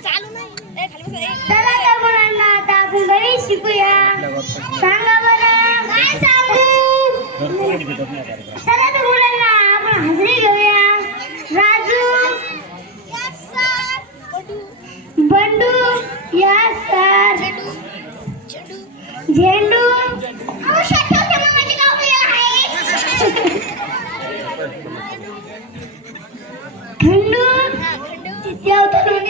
चला तर मुलांना आता आपण शिकूया. सांगा बरं काय सांगू चला तर मुलांना आपण हजरी घेऊया. राजू बंडू या सर झेंडू खंडू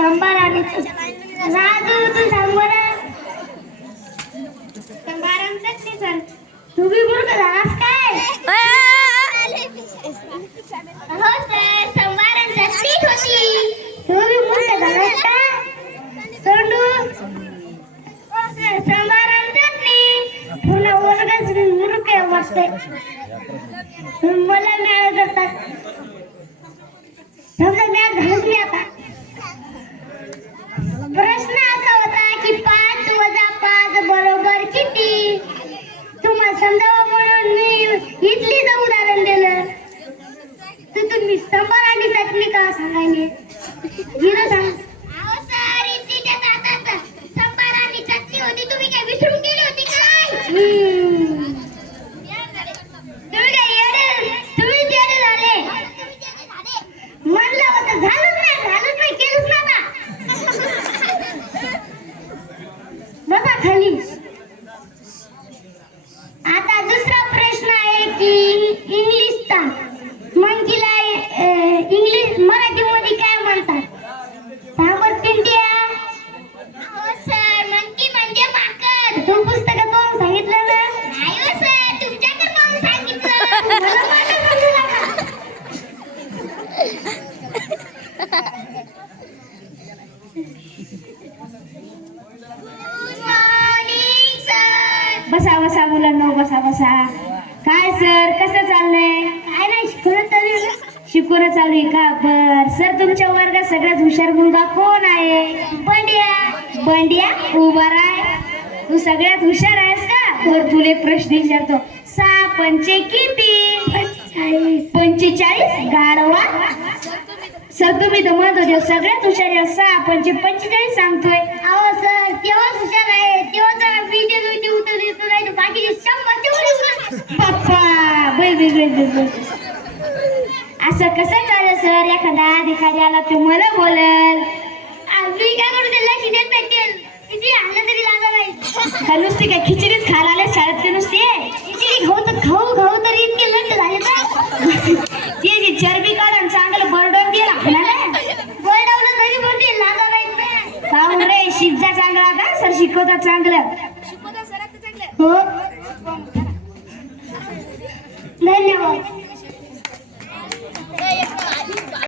संभार आणि राजू तू सांग बरं संभार आणि चटणी सर. तू बी मूर्ख झालास काय? हो सर आणि चटणी होती. तू मूर्ख झालास का सोंडू. हो सर चटणी पुन्हा वर्गात मूर्ख वाटते मला मिळत असतात समजा मॅच घालून मी आता चटणी का बसा बसा मुलांना बसा बसा काय सर कसं चाललंय? काय नाही शिकवत चालू. शिकवणं चालू आहे का? बर. सर तुमच्या वर्गात सगळ्यात हुशार मुलगा कोण आहे? बंड्या. बंड्या उभा राय तू सगळ्यात हुशार आहेस का? बर तुला प्रश्न विचारतो. सहा पंचे किती? पंचेचाळीस. गाडवा सर तुम्ही तर म्हणत होते सगळ्यात हुशार आहे. सहा पंचे पंचेचाळीस सांगतोय. अहो सर तेव्हाच हुशार आहे. तेव्हा बिजे उतरली असं कसं झालं सर एखादा अधिकारी आला तो मला बोलल मी काय करू त्याला किती आणलं तरी नाही का नुसते काय खिचडीच खायला आल्या शाळेत ते नुसते खिचडी खाऊ तर खाऊ खाऊ तर इतके लंट झाले तर ते जे चरबी काढून चांगलं बरडवून दे ना बरडवलं तरी बोलते नाही काहून रे शिकजा चांगला का सर चांगलं शिकवता सर चांगलं हो